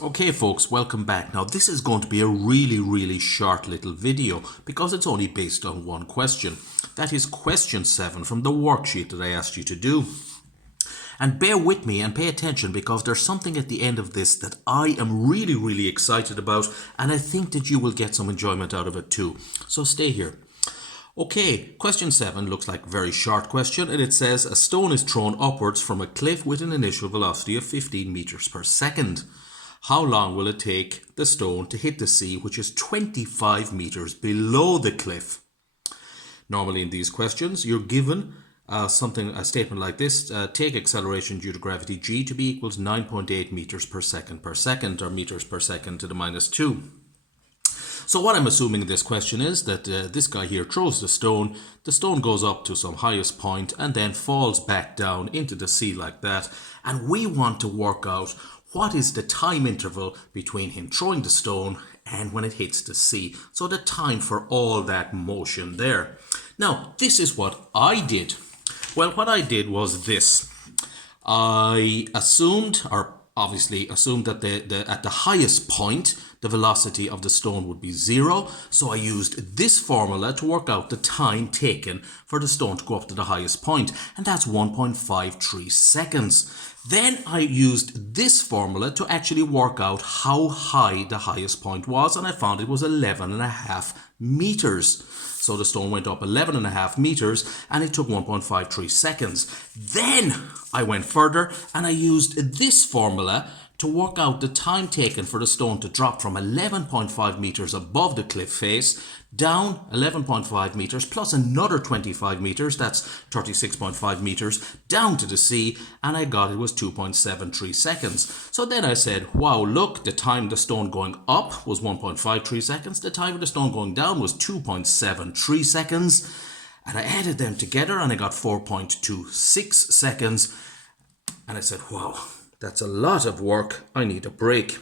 Okay folks, welcome back. Now this is going to be a really short little video because it's only based on one question. That is question 7 from the worksheet that I asked you to do. And bear with me and pay attention because there's something at the end of this that I am really excited about, and I think that you will get some enjoyment out of it too. So stay here. Okay, question 7 looks like a very short question, and it says a stone is thrown upwards from a cliff with an initial velocity of 15 meters per second. How long will it take the stone to hit the sea, which is 25 meters below the cliff? Normally in these questions, you're given a statement like this: take acceleration due to gravity g to be equals 9.8 meters per second, or meters per second to the minus 2. So what I'm assuming in this question is that this guy here throws the stone goes up to some highest point and then falls back down into the sea like that, and we want to work out what is the time interval between him throwing the stone and when it hits the sea. So the time for all that motion there. Now, this is what I did. Well, what I did was this. I obviously assumed that at the highest point, the velocity of the stone would be 0. So I used this formula to work out the time taken for the stone to go up to the highest point, and that's 1.53 seconds. Then I used this formula to actually work out how high the highest point was, and I found it was 11.5 meters. So the stone went up 11.5 meters and it took 1.53 seconds. Then I went further and I used this formula to work out the time taken for the stone to drop from 11.5 meters above the cliff face down 11.5 meters plus another 25 meters, that's 36.5 meters, down to the sea, and I got it was 2.73 seconds. So then I said, wow, look, the time the stone going up was 1.53 seconds, the time of the stone going down was 2.73 seconds, and I added them together and I got 4.26 seconds, and I said, wow, that's a lot of work, I need a break.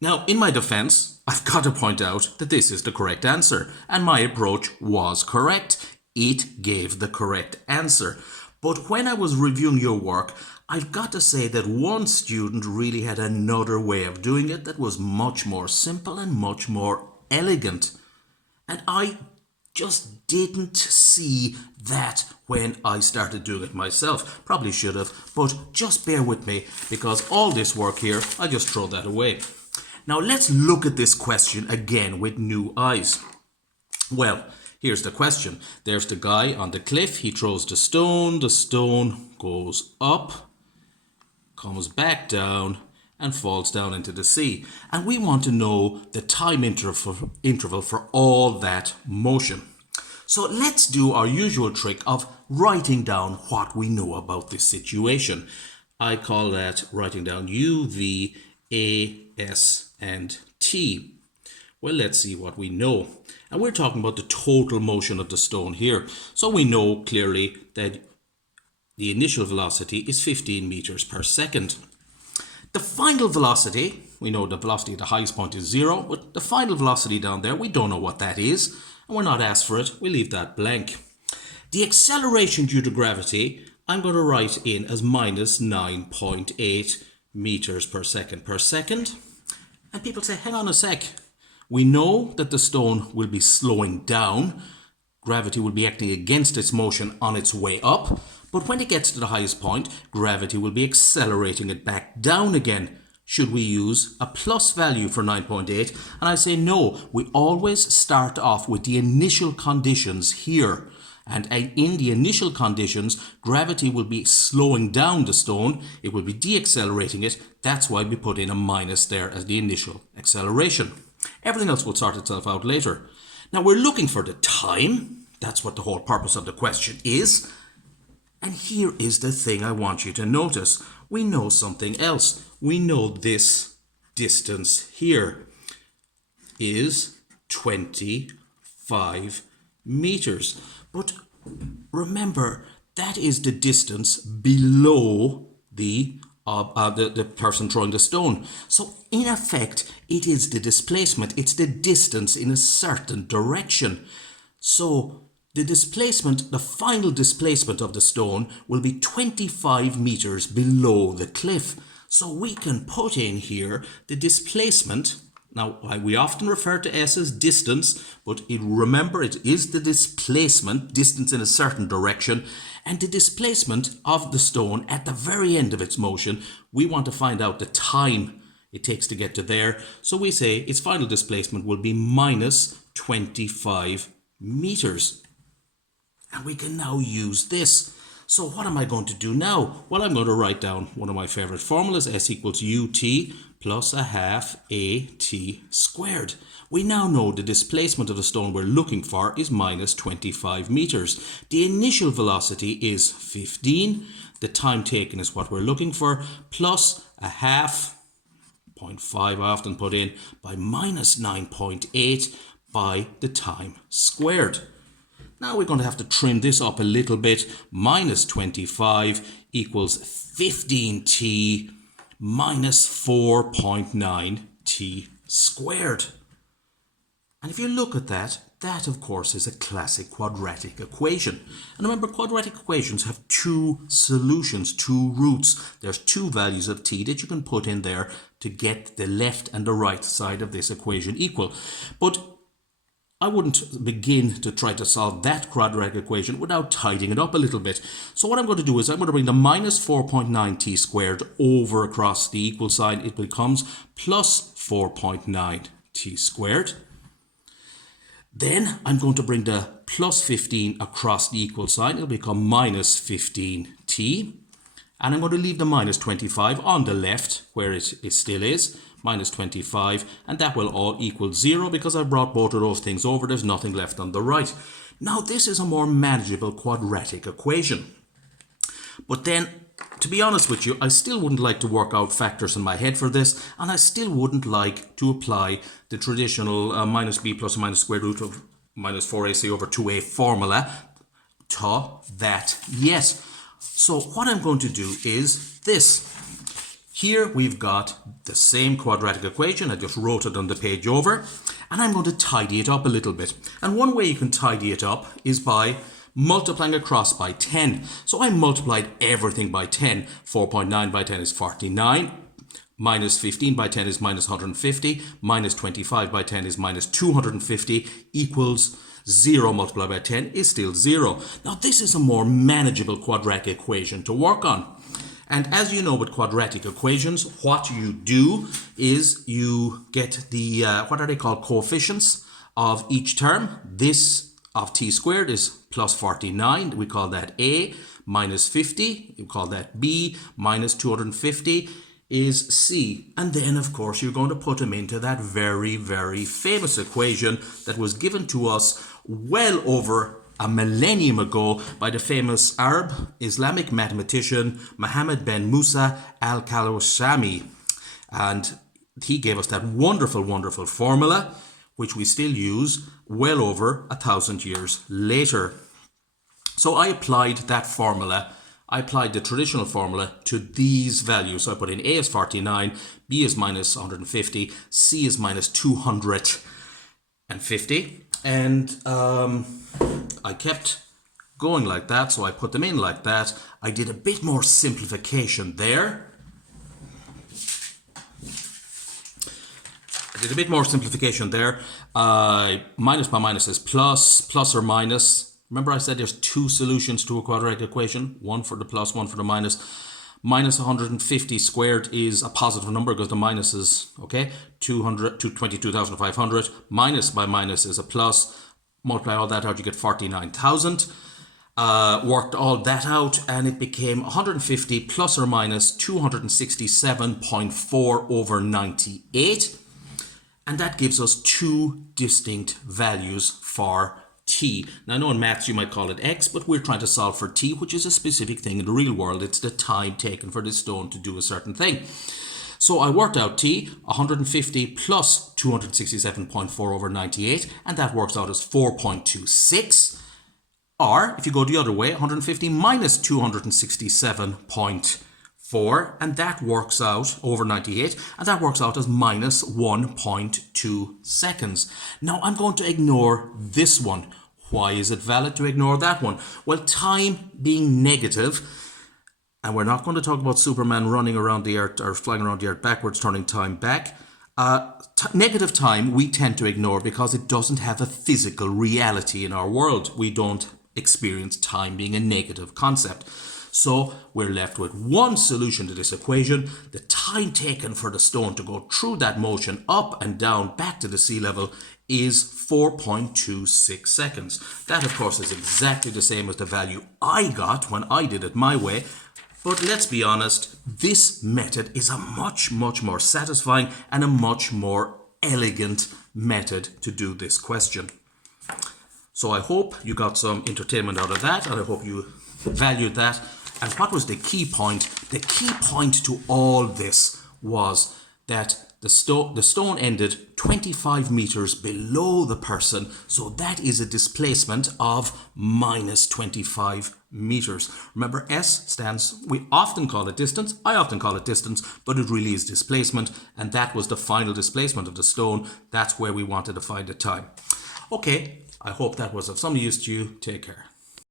Now, in my defense, I've got to point out that this is the correct answer, and my approach was correct. It gave the correct answer. But when I was reviewing your work, I've got to say that one student really had another way of doing it that was much more simple and much more elegant. And I just didn't see that when I started doing it myself. Probably should have, but just bear with me because all this work here, I just throw that away. Now let's look at this question again with new eyes. Well, here's the question. There's the guy on the cliff. He throws the stone goes up, comes back down, and falls down into the sea. And we want to know the time interval for all that motion. So let's do our usual trick of writing down what we know about this situation. I call that writing down U, V, A, S, and T. Well, let's see what we know. And we're talking about the total motion of the stone here. So we know clearly that the initial velocity is 15 meters per second. The final velocity, we know the velocity at the highest point is 0, but the final velocity down there, we don't know what that is, and we're not asked for it. We leave that blank. The acceleration due to gravity, I'm going to write in as minus 9.8 meters per second. And people say, hang on a sec. We know that the stone will be slowing down. Gravity will be acting against its motion on its way up. But when it gets to the highest point, gravity will be accelerating it back down again. Should we use a plus value for 9.8? And I say no, we always start off with the initial conditions here. And in the initial conditions, gravity will be slowing down the stone. It will be deaccelerating it. That's why we put in a minus there as the initial acceleration. Everything else will sort itself out later. Now we're looking for the time. That's what the whole purpose of the question is. And here is the thing I want you to notice. We know something else. We know this distance here is 25 meters. But remember, that is the distance below the person throwing the stone. So in effect, it is the displacement. It's the distance in a certain direction. So the displacement, the final displacement of the stone will be 25 meters below the cliff. So we can put in here the displacement. Now, we often refer to S as distance, but remember it is the displacement, distance in a certain direction, and the displacement of the stone at the very end of its motion. We want to find out the time it takes to get to there. So we say its final displacement will be minus 25 meters. And we can now use this. So what am I going to do now? Well, I'm going to write down one of my favorite formulas, S equals ut plus a half at squared. We now know the displacement of the stone we're looking for is minus 25 meters. The initial velocity is 15. The time taken is what we're looking for, plus a half, 0.5 I often put in, by minus 9.8 by the time squared. Now we're going to have to trim this up a little bit. Minus 25 equals 15t minus 4.9 t squared. And if you look at that, that of course is a classic quadratic equation. And remember, quadratic equations have two solutions, two roots. There's two values of t that you can put in there to get the left and the right side of this equation equal. But I wouldn't begin to try to solve that quadratic equation without tidying it up a little bit. So what I'm going to do is I'm going to bring the minus 4.9 t squared over across the equal sign. It becomes plus 4.9 t squared. Then I'm going to bring the plus 15 across the equal sign. It'll become minus 15t. And I'm going to leave the minus 25 on the left where it still is. Minus 25, and that will all equal 0 because I brought both of those things over. There's nothing left on the right. Now this is a more manageable quadratic equation. But then, to be honest with you, I still wouldn't like to work out factors in my head for this, and I still wouldn't like to apply the traditional minus b plus or minus square root of minus 4ac over 2a formula to that yet. So what I'm going to do is this. Here we've got the same quadratic equation. I just wrote it on the page over, and I'm going to tidy it up a little bit. And one way you can tidy it up is by multiplying across by 10. So I multiplied everything by 10. 4.9 by 10 is 49. Minus 15 by 10 is minus 150. Minus 25 by 10 is minus 250 equals 0 multiplied by 10 is still 0. Now this is a more manageable quadratic equation to work on. And as you know with quadratic equations, what you do is you get the, what are they called, coefficients of each term. This of t squared is plus 49, we call that a, minus 50, you call that b, minus 250 is c. And then of course you're going to put them into that very, very famous equation that was given to us well over a millennium ago by the famous Arab Islamic mathematician Muhammad bin Musa al-Khalawshami. And he gave us that wonderful, wonderful formula, which we still use well over 1,000 years later. So I applied that formula. I applied the traditional formula to these values. So I put in A is 49, B is minus 150, C is minus 250. And I kept going like that, so I put them in like that. I did a bit more simplification there. Minus by minus is plus, plus or minus. Remember I said there's two solutions to a quadratic equation, one for the plus, one for the minus. Minus 150 squared is a positive number because the minus is, okay, 22,500. Minus by minus is a plus. Multiply all that out, you get 49,000. Worked all that out, and it became 150 plus or minus 267.4 over 98. And that gives us two distinct values for t. Now I know in maths you might call it x, but we're trying to solve for t, which is a specific thing in the real world. It's the time taken for this stone to do a certain thing. So I worked out t, 150 plus 267.4 over 98, and that works out as 4.26. Or, if you go the other way, 150 minus 267.4, and that works out over 98, and that works out as minus 1.2 seconds. Now I'm going to ignore this one. Why is it valid to ignore that one? Well, time being negative, And we're not going to talk about Superman running around the earth or flying around the earth backwards, turning time back. Negative time we tend to ignore because it doesn't have a physical reality in our world. We don't experience time being a negative concept. So we're left with one solution to this equation. The time taken for the stone to go through that motion up and down back to the sea level is 4.26 seconds. That, of course, is exactly the same as the value I got when I did it my way. But let's be honest, this method is a much more satisfying and a much more elegant method to do this question. So I hope you got some entertainment out of that, and I hope you valued that. And what was the key point? The key point to all this was that the stone ended 25 meters below the person, so that is a displacement of minus 25 meters. Remember, S stands, we often call it distance, I often call it distance, but it really is displacement, and that was the final displacement of the stone. That's where we wanted to find the time. Okay, I hope that was of some use to you. Take care.